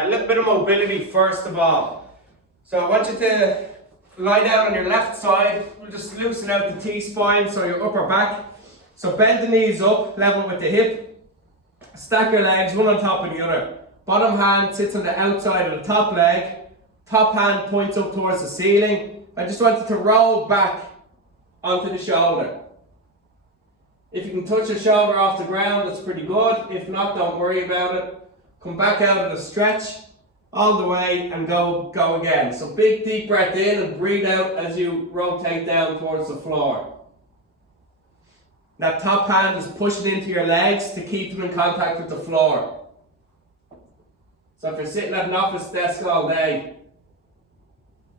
A little bit of mobility first of all. So I want you to lie down on your left side. We'll just loosen out the T-spine, so your upper back. So bend the knees up, level with the hip. Stack your legs one on top of the other. Bottom hand sits on the outside of the top leg. Top hand points up towards the ceiling. I just want you to roll back onto the shoulder. If you can touch your shoulder off the ground, that's pretty good. If not, don't worry about it. Come back out of the stretch all the way and go again. So big deep breath in and breathe out as you rotate down towards the floor. That top hand is pushing into your legs to keep them in contact with the floor. So if you're sitting at an office desk all day,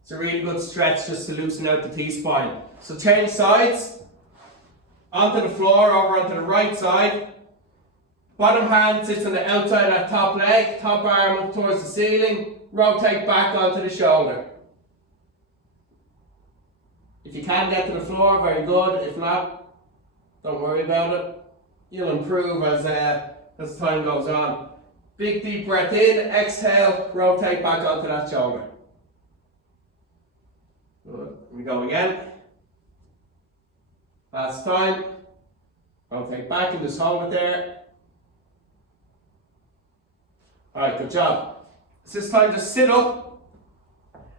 it's a really good stretch just to loosen out the T-spine. So change sides, onto the floor, over onto the right side. Bottom hand sits on the outside of that top leg, top arm up towards the ceiling, rotate back onto the shoulder. If you can get to the floor, very good. If not, don't worry about it. You'll improve as time goes on. Big deep breath in, exhale, rotate back onto that shoulder. Good. Here we go again. Last time. Rotate back and just hold it there. Alright, good job. So this time just sit up.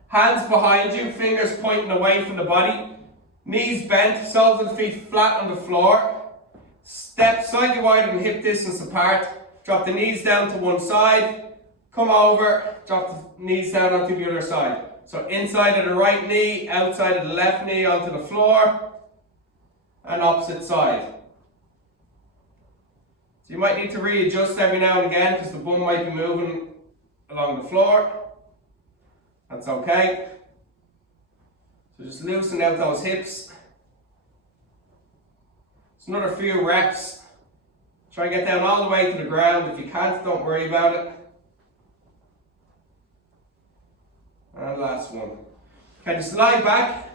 Hands behind you, fingers pointing away from the body. Knees bent, soles of the feet flat on the floor. Step slightly wider than hip distance apart. Drop the knees down to one side. Come over, drop the knees down onto the other side. So inside of the right knee, outside of the left knee onto the floor. And opposite side. So you might need to readjust every now and again because the bum might be moving along the floor. That's okay. So just loosen out those hips. It's another few reps. Try and get down all the way to the ground. If you can't, don't worry about it. And last one. Okay, just lie back.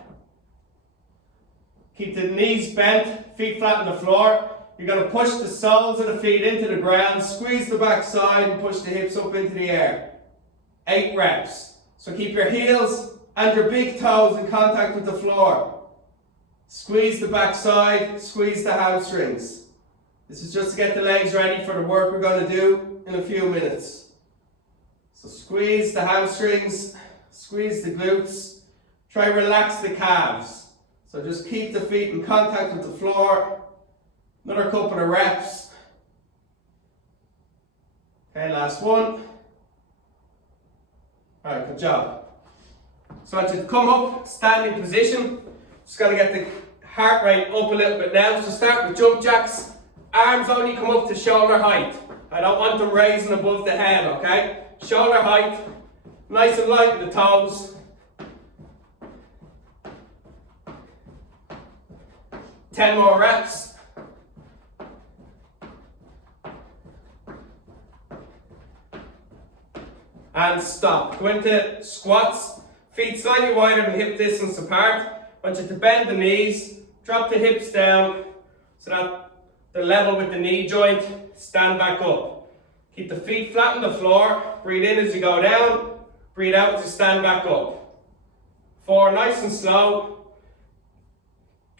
Keep the knees bent, feet flat on the floor. You're going to push the soles of the feet into the ground, squeeze the back side and push the hips up into the air. 8 reps. So keep your heels and your big toes in contact with the floor. Squeeze the back side, squeeze the hamstrings. This is just to get the legs ready for the work we're going to do in a few minutes. So squeeze the hamstrings, squeeze the glutes. Try relax the calves. So just keep the feet in contact with the floor. Another couple of reps. Okay, last one. Alright, good job. So I want you to come up, standing position. Just got to get the heart rate up a little bit now. So start with jump jacks. Arms only come up to shoulder height. I don't want them raising above the head, okay? Shoulder height. Nice and light with the toes. 10 more reps. And stop. Go into squats. Feet slightly wider than hip distance apart. I want you to bend the knees. Drop the hips down so that they're level with the knee joint. Stand back up. Keep the feet flat on the floor. Breathe in as you go down. Breathe out as you stand back up. 4, nice and slow.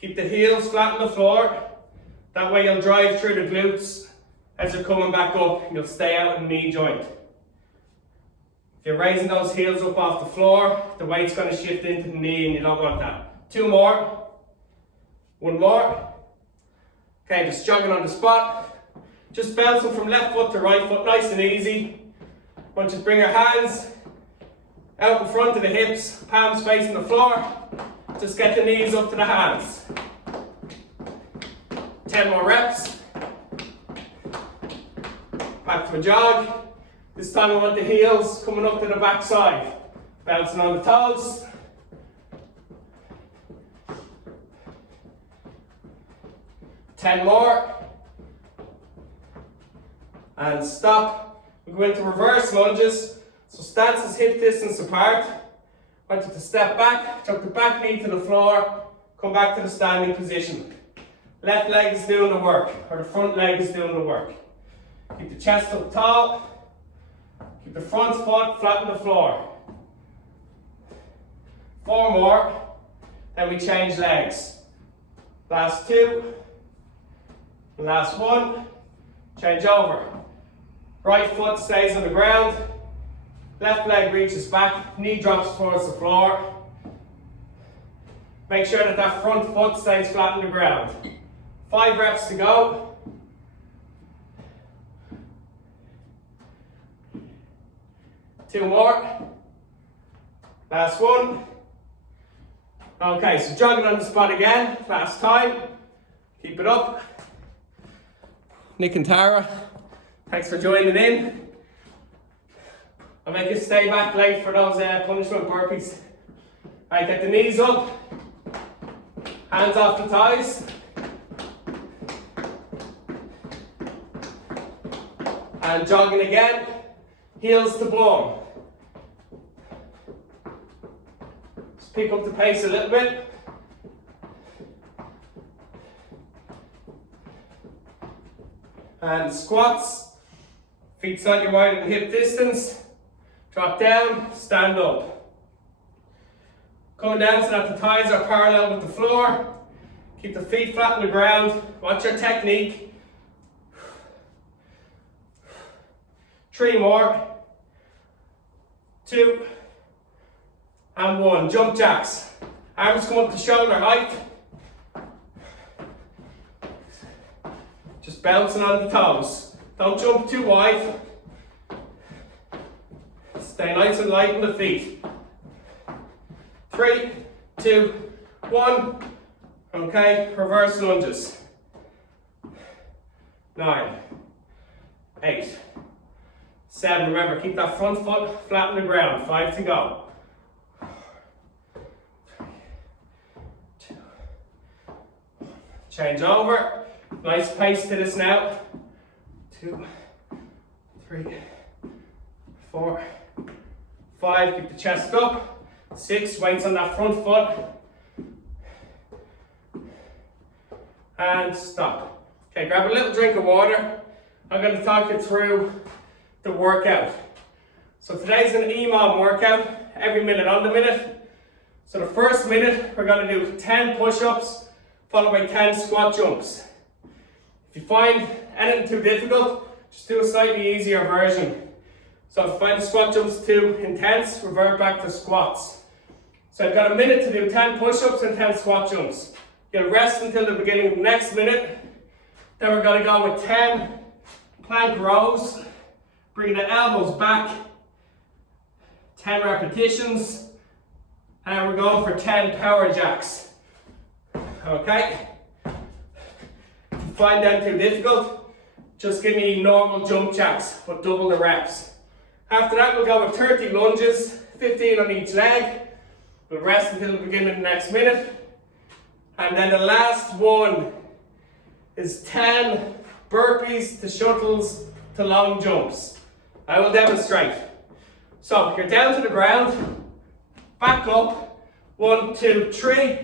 Keep the heels flat on the floor. That way you'll drive through the glutes as you're coming back up. You'll stay out in the knee joint. If you're raising those heels up off the floor, the weight's going to shift into the knee and you don't want that. 2 more. 1 more. Okay, just jogging on the spot. Just bouncing from left foot to right foot, nice and easy. Want you to bring your hands out in front of the hips, palms facing the floor. Just get the knees up to the hands. 10 more reps. Back to a jog. This time I want the heels coming up to the back side. Bouncing on the toes. Ten more. And stop. We go into reverse lunges. So stances hip distance apart. I want you to step back, drop the back knee to the floor, come back to the standing position. Left leg is doing the work, or the front leg is doing the work. Keep the chest up tall. Keep the front foot flat on the floor. 4 more, then we change legs. Last 2, last 1, change over. Right foot stays on the ground, left leg reaches back, knee drops towards the floor. Make sure that that front foot stays flat on the ground. 5 reps to go. Two more. Last 1. Okay, so jogging on the spot again, last time. Keep it up. Nick and Tara, thanks for joining in. I'll make you stay back late for those punishment burpees. Alright, get the knees up, hands off the thighs. And jogging again, heels to bum. Pick up the pace a little bit. And squats, feet slightly wider than hip distance. Drop down, stand up. Coming down so that the thighs are parallel with the floor. Keep the feet flat on the ground. Watch your technique. 3 more. 2. And 1. Jump jacks. Arms come up to shoulder height. Just bouncing on the toes. Don't jump too wide. Stay nice and light on the feet. 3, 2, 1. Okay, reverse lunges. 9, 8, 7. Remember, keep that front foot flat on the ground. 5 to go. Change over. Nice pace to this now. 2, 3, 4, 5. Keep the chest up. 6. Weights on that front foot. And stop. Okay, grab a little drink of water. I'm going to talk you through the workout. So today's an EMOM workout. Every minute on the minute. So the first minute we're going to do 10 push-ups followed by 10 squat jumps. If you find anything too difficult, just do a slightly easier version. So if you find the squat jumps too intense, revert back to squats. So I've got a minute to do 10 push-ups and 10 squat jumps. You'll rest until the beginning of the next minute. Then we're going to go with 10 plank rows. Bring the elbows back. 10 repetitions. And we're going for 10 power jacks. Okay? If you find them too difficult, just give me normal jump jacks, but double the reps. After that, we'll go with 30 lunges, 15 on each leg. We'll rest until the beginning of the next minute. And then the last one is 10 burpees to shuttles to long jumps. I will demonstrate. So you're down to the ground, back up, 1, 2, 3,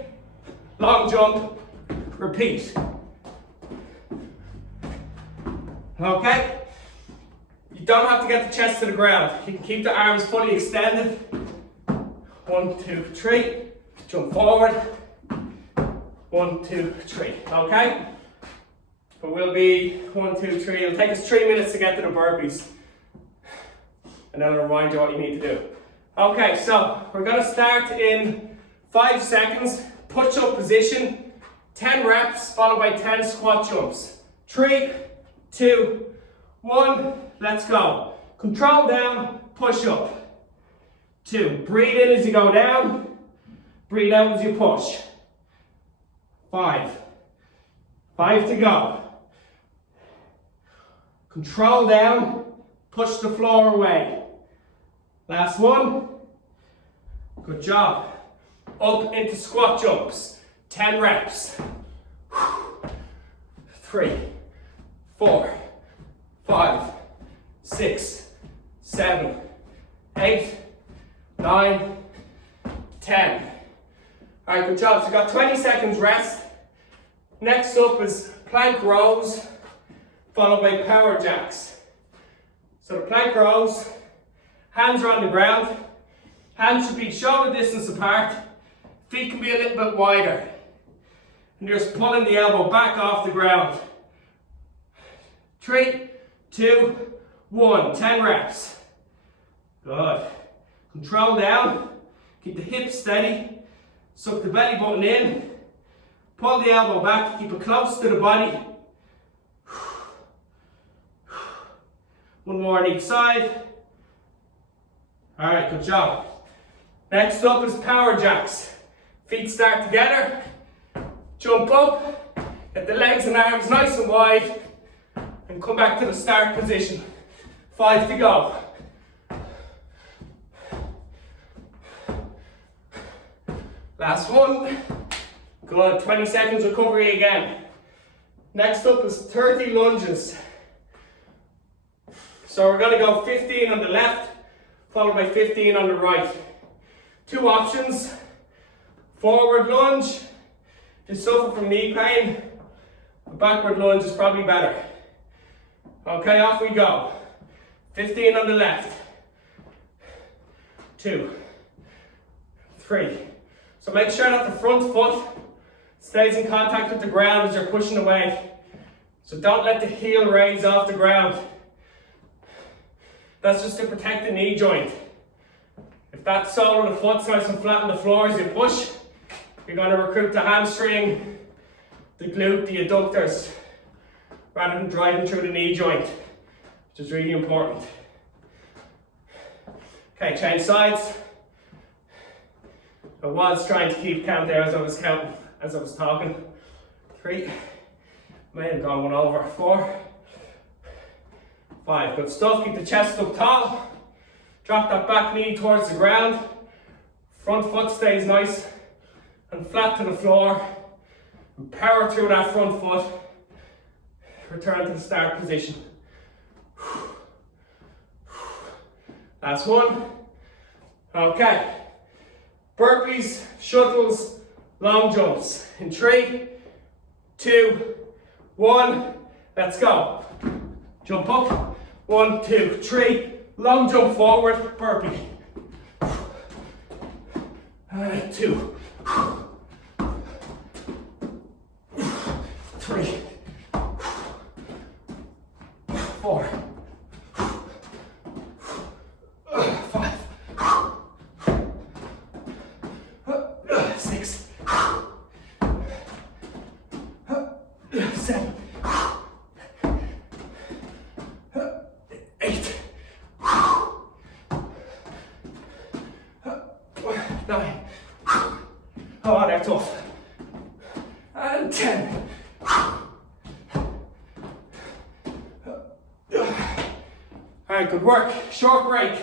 long jump, repeat. Okay? You don't have to get the chest to the ground. You can keep the arms fully extended. 1, 2, 3, jump forward. 1, 2, 3, okay? But we'll be 1, 2, 3. It'll take us 3 minutes to get to the burpees. And then I'll remind you what you need to do. Okay, so we're gonna start in 5 seconds. Push up position, 10 reps, followed by 10 squat jumps. 3, 2, 1, let's go. Control down, push up. 2, breathe in as you go down, breathe out as you push. 5, 5 to go. Control down, push the floor away. Last 1, good job. Up into squat jumps, 10 reps. 3, 4, 5, 6, 7, 8, 9, 10. All right, good job. So you got 20 seconds rest. Next up is plank rows, followed by power jacks. So the plank rows, Hands are on the ground. Hands should be shoulder distance apart. Feet can be a little bit wider. And you're just pulling the elbow back off the ground. 3, 2, 1. 10 reps. Good. Control down. Keep the hips steady. Suck the belly button in. Pull the elbow back. Keep it close to the body. One more on each side. Alright, good job. Next up is power jacks. Feet start together. Jump up. Get the legs and arms nice and wide. And come back to the start position. 5 to go. Last one. Good. 20 seconds recovery again. Next up is 30 lunges. So we're going to go 15 on the left, followed by 15 on the right. 2 options. Forward lunge. If you suffer from knee pain, a backward lunge is probably better. Okay, off we go. 15 on the left. 2, 3. So make sure that the front foot stays in contact with the ground as you're pushing away. So don't let the heel raise off the ground. That's just to protect the knee joint. If that sole of the foot's nice and flat on the floor as you push, you're going to recruit the hamstring, the glute, the adductors, rather than driving through the knee joint, which is really important. Okay, change sides. I was trying to keep count there as I was counting, as I was talking. 3, may have gone one over. 4, 5, good stuff. Keep the chest up tall. Drop that back knee towards the ground. Front foot stays nice and flat to the floor. And power through that front foot. Return to the start position. Last one. Okay. Burpees, shuttles, long jumps. In 3, 2, 1. Let's go. Jump up. 1, 2, 3. Long jump forward. Burpee. 2. 3. 4. 5. 6. 7. 8. 9. Oh, they're tough. And 10. Alright, good work. Short break.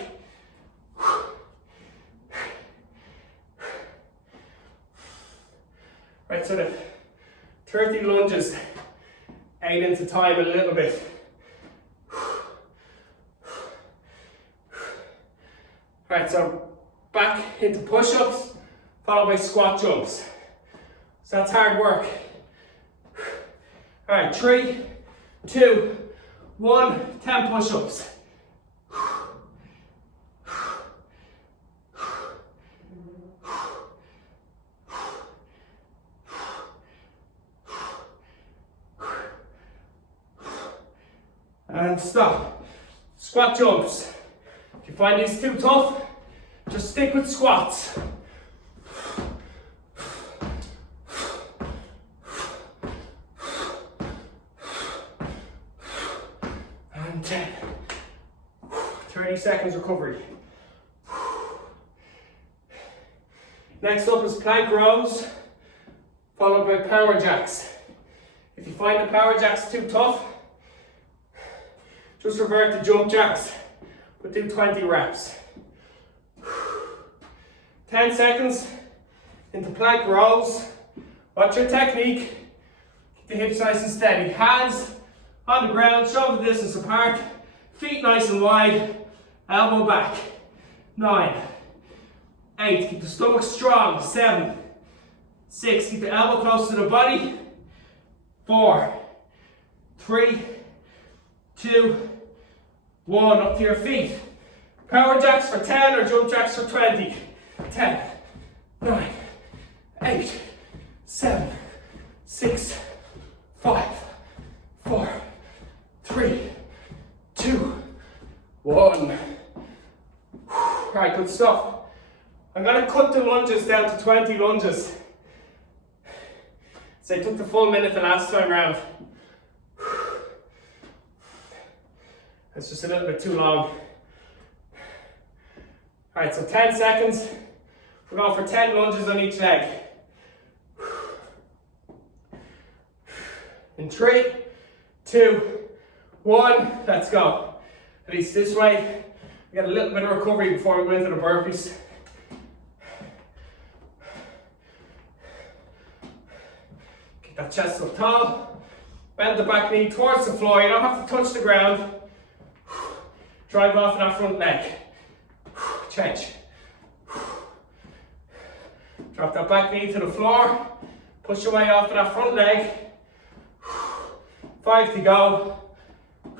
Right, so the 30 lunges ate into time a little bit. Right, so back into push-ups, followed by squat jumps. So that's hard work. Alright, 3, 2, 1, 10 push-ups. And stop. Squat jumps. If you find these too tough, just stick with squats. And 10. 30 seconds recovery. Next up is plank rows, followed by power jacks. If you find the power jacks too tough, just revert to jump jacks, but do 20 reps. 10 seconds into plank rows. Watch your technique. Keep the hips nice and steady. Hands on the ground, shoulder distance apart. Feet nice and wide. Elbow back. 9, 8. Keep the stomach strong. 7, 6. Keep the elbow close to the body. 4, 3, 2, 1. Up to your feet. Power jacks for 10 or jump jacks for 20. 10, 9, 8, 7, 6, 5, 4, 3, 2, 1. Alright, good stuff. I'm going to cut the lunges down to 20 lunges. So I took the full minute the last time round. It's just a little bit too long. Alright, so 10 seconds. We're going for 10 lunges on each leg. In 3, 2, 1, let's go. At least this way. We get a little bit of recovery before we go into the burpees. Keep that chest up tall. Bend the back knee towards the floor. You don't have to touch the ground. Drive off that front leg. Change. Drop that back knee to the floor. Push your way off to that front leg. 5 to go. 3,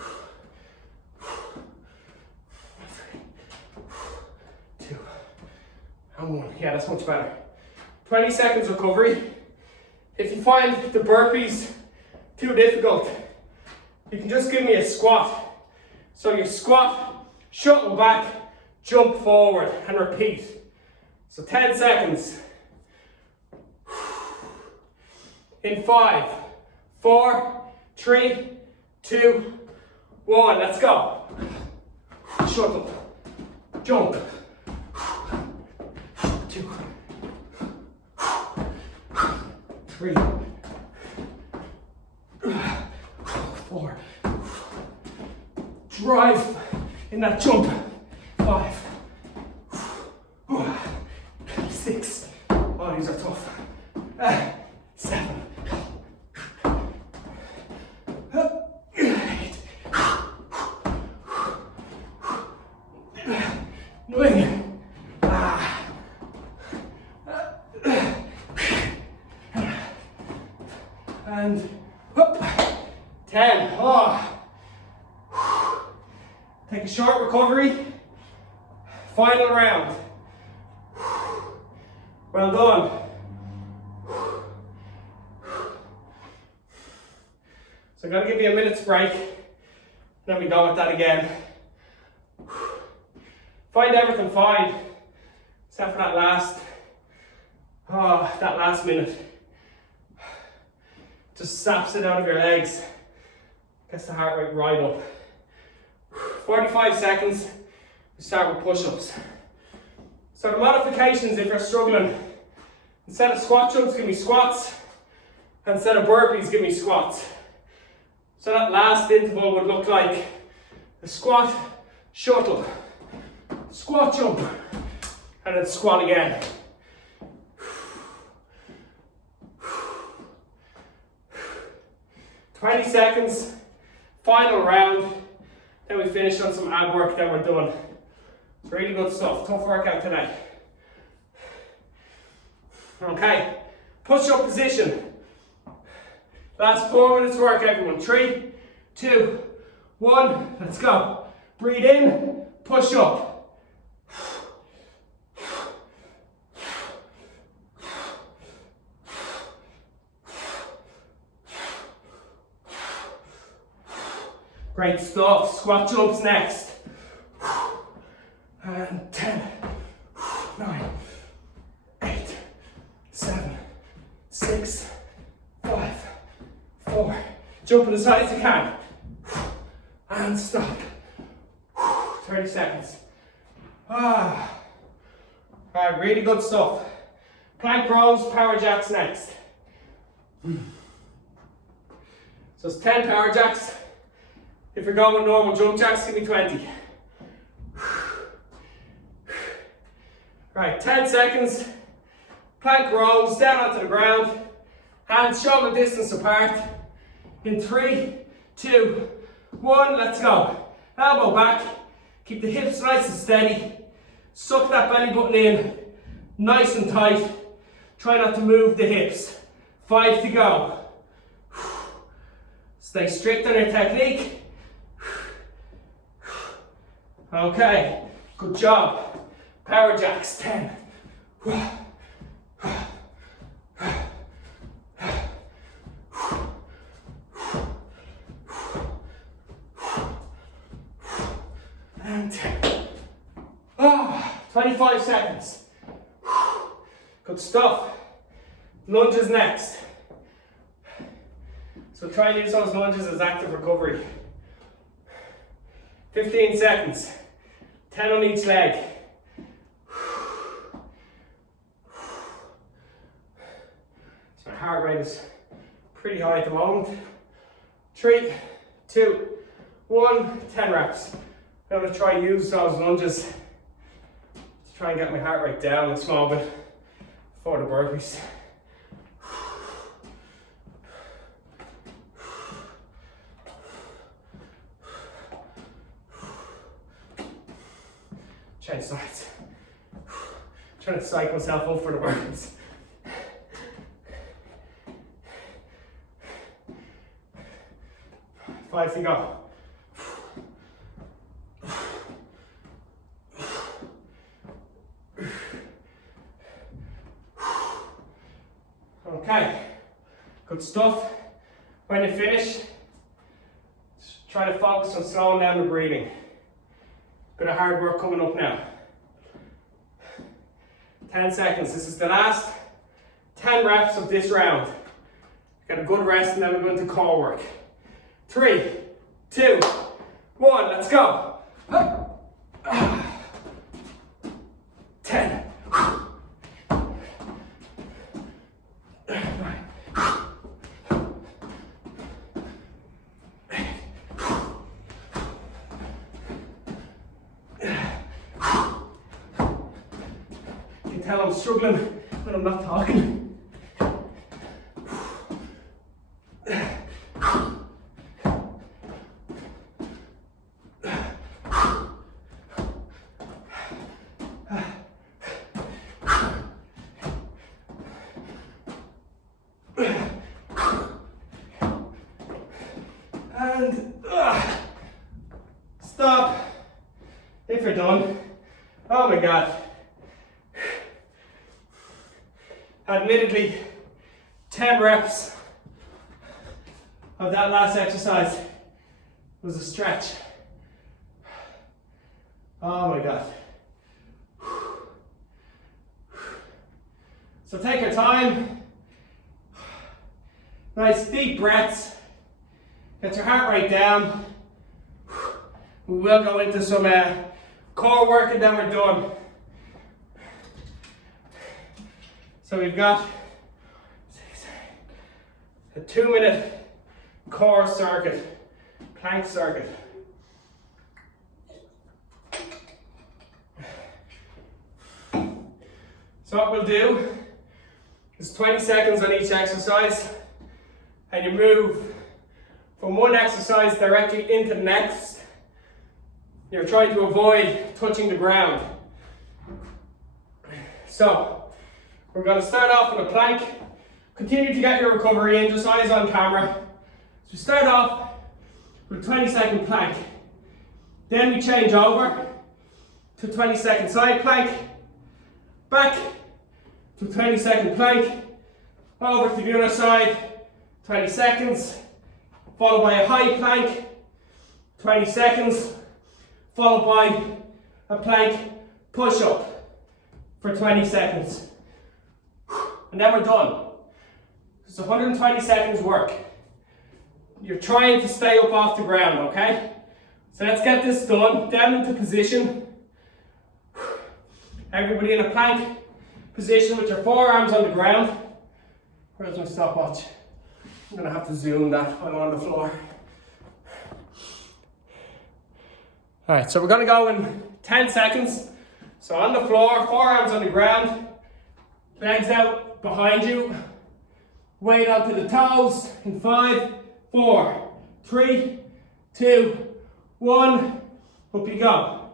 2, and 1. Yeah, that's much better. 20 seconds recovery. If you find the burpees too difficult, you can just give me a squat. So you squat, shuttle back, jump forward, and repeat. So 10 seconds. In 5, 4, 3, 2, 1. Let's go. Shuttle, jump. 2, 3, 4. Drive in that jump. 5, 6. Oh, these are tough. 7. 8. 9. And up. 10. Oh. Take a short recovery. Final round. Well done. So I'm going to give you a minute's break. Then we go with that again. Find everything fine. Except for that last minute. Just saps it out of your legs. Gets the heart rate right up. 45 seconds. We start with push-ups. So the modifications, if you're struggling, instead of squat jumps, give me squats. And instead of burpees, give me squats. So that last interval would look like a squat, shuttle, squat jump, and then squat again. "20 seconds, final round, then we finish on some ab work, then we're done. It's really good stuff, tough workout tonight. Okay, push-up position. Last 4 minutes work, everyone. 3, 2, 1, let's go. Breathe in, push up. Great stuff. Squat jumps next. And 10, 9, 8, 7, 6, 5, 4. Jump as high as you can. And stop. 30 seconds. Alright, really good stuff. Plank rows, power jacks next. So it's 10 power jacks. If you're going with normal jump jacks, give me 20. Right, 10 seconds. Plank rows, down onto the ground. Hands shoulder distance apart. In 3, 2, 1, let's go. Elbow back. Keep the hips nice and steady. Suck that belly button in, nice and tight. Try not to move the hips. 5 to go. Stay strict on your technique. Okay, Good job. Power jacks, 10. And 10. 25 seconds. Good stuff. Lunges next. So try and use those lunges as active recovery. 15 seconds. 10 on each leg. So my heart rate is pretty high at the moment. 3, 2, 1, 10 reps. I'm going to try and use those lunges to try and get my heart rate down a small bit for the burpees. Change sides. Trying to psych myself up for the burpees. Five to go. Okay, good stuff. When you finish, try to focus on slowing down the breathing. Bit of hard work coming up now. 10 seconds. This is the last 10 reps of this round. Get a good rest and then we're going to core work. 3, 2, 1, let's go. 10. You can tell I'm struggling when I'm not talking. And stop if you're done. Oh my God. Admittedly, 10 reps of that last exercise was a stretch. Oh my God. So take your time. Nice deep breaths. Get your heart rate down. We will go into some core work and then we're done. So we've got a 2-minute core circuit, plank circuit. So what we'll do is 20 seconds on each exercise, and you move from one exercise directly into the next. You're trying to avoid touching the ground. So, we're going to start off with a plank. Continue to get your recovery in, just eyes on camera. So start off with a 20-second plank. Then we change over to 20-second side plank. Back to 20-second plank. Over to the other side, 20 seconds. Followed by a high plank, 20 seconds, followed by a plank push-up for 20 seconds. And then we're done. It's 120 seconds work. You're trying to stay up off the ground, okay? So let's get this done. Down into position. Everybody in a plank position with your forearms on the ground. Where's my stopwatch? I'm going to have to zoom that while I'm on the floor. Alright, so we're going to go in 10 seconds. So on the floor, forearms on the ground, legs out behind you, weight onto the toes in 5, 4, 3, 2, 1, up you go.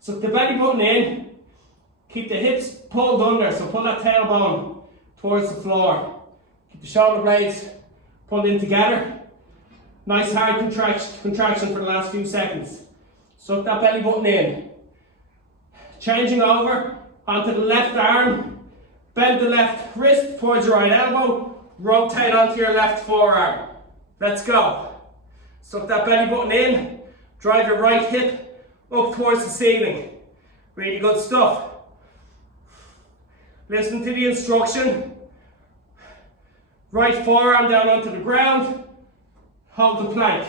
So the belly button in, keep the hips pulled under, so pull that tailbone towards the floor. Keep the shoulder blades pulled in together. Nice hard contraction for the last few seconds. Suck that belly button in. Changing over onto the left arm. Bend the left wrist towards your right elbow. Rotate onto your left forearm. Let's go. Suck that belly button in. Drive your right hip up towards the ceiling. Really good stuff. Listen to the instruction. Right forearm down onto the ground. Hold the plank.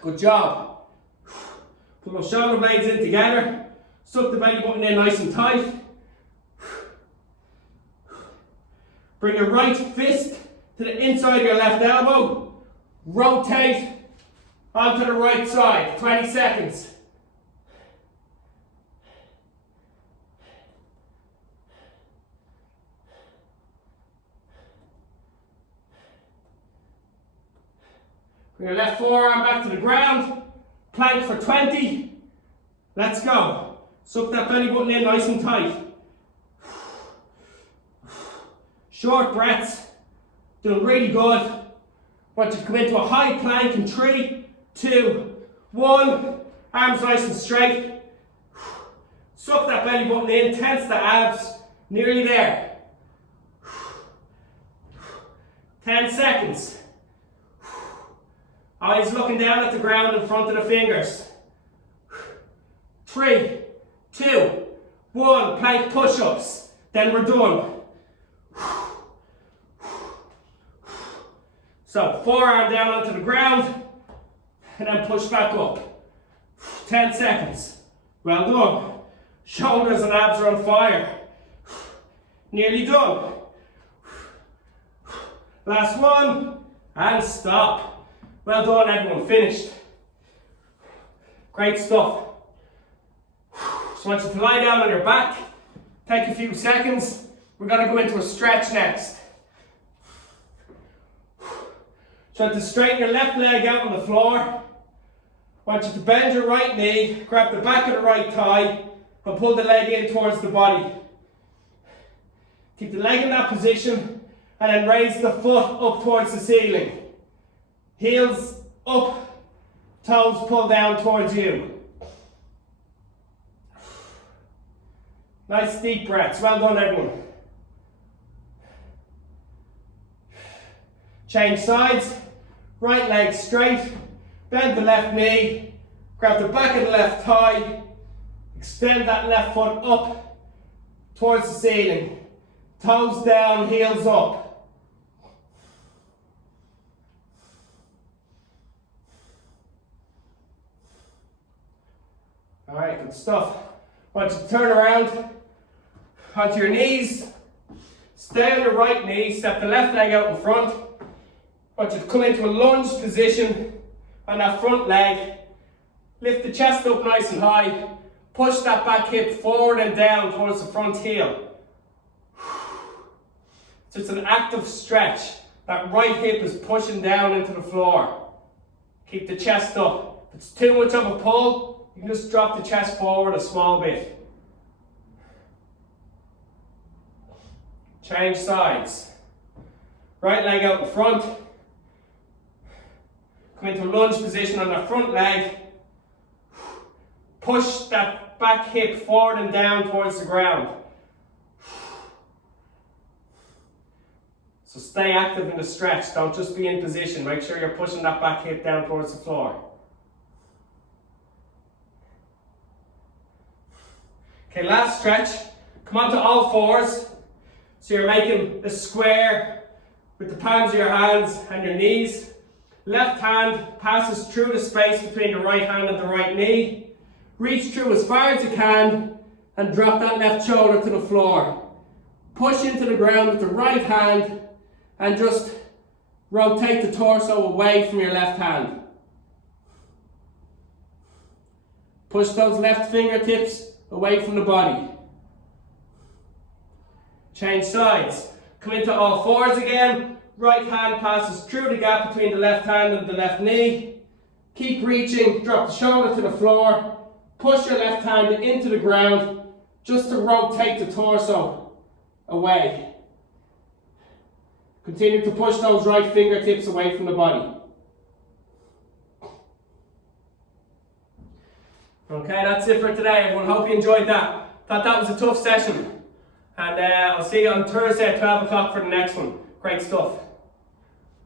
Good job. Pull those shoulder blades in together. Suck the belly button in nice and tight. Bring your right fist to the inside of your left elbow. Rotate onto the right side. 20 seconds. Bring your left forearm back to the ground. Plank for 20. Let's go. Suck that belly button in nice and tight. Short breaths. Doing really good. Want you to come into a high plank in 3, 2, 1. Arms nice and straight. Suck that belly button in. Tense the abs. Nearly there. 10 seconds. Eyes looking down at the ground in front of the fingers. 3, 2, 1. Plank push-ups. Then we're done. So, forearm down onto the ground. And then push back up. 10 seconds. Well done. Shoulders and abs are on fire. Nearly done. Last one. And stop. Well done, everyone. Finished. Great stuff. Just want you to lie down on your back. Take a few seconds. We're going to go into a stretch next. Try to straighten your left leg out on the floor. Want you to bend your right knee, grab the back of the right thigh, and pull the leg in towards the body. Keep the leg in that position, and then raise the foot up towards the ceiling. Heels up, toes pull down towards you. Nice deep breaths. Well done, everyone. Change sides. Right leg straight. Bend the left knee. Grab the back of the left thigh. Extend that left foot up towards the ceiling. Toes down, heels up. Alright, good stuff. Want you to turn around onto your knees. Stay on your right knee, step the left leg out in front. Want you to come into a lunge position on that front leg. Lift the chest up nice and high. Push that back hip forward and down towards the front heel. So it's an active stretch. That right hip is pushing down into the floor. Keep the chest up. If it's too much of a pull, you can just drop the chest forward a small bit. Change sides. Right leg out in front. Come into a lunge position on the front leg. Push that back hip forward and down towards the ground. So stay active in the stretch. Don't just be in position. Make sure you're pushing that back hip down towards the floor. Okay, last stretch. Come onto all fours. So you're making a square with the palms of your hands and your knees. Left hand passes through the space between the right hand and the right knee. Reach through as far as you can and drop that left shoulder to the floor. Push into the ground with the right hand and just rotate the torso away from your left hand. Push those left fingertips away from the body. Change sides. Come into all fours again. Right hand passes through the gap between the left hand and the left knee. Keep reaching, drop the shoulder to the floor. Push your left hand into the ground just to rotate the torso away. Continue to push those right fingertips away from the body. Okay, that's it for today, everyone. Hope you enjoyed that. Thought that was a tough session. And I'll see you on Thursday at 12 o'clock for the next one. Great stuff.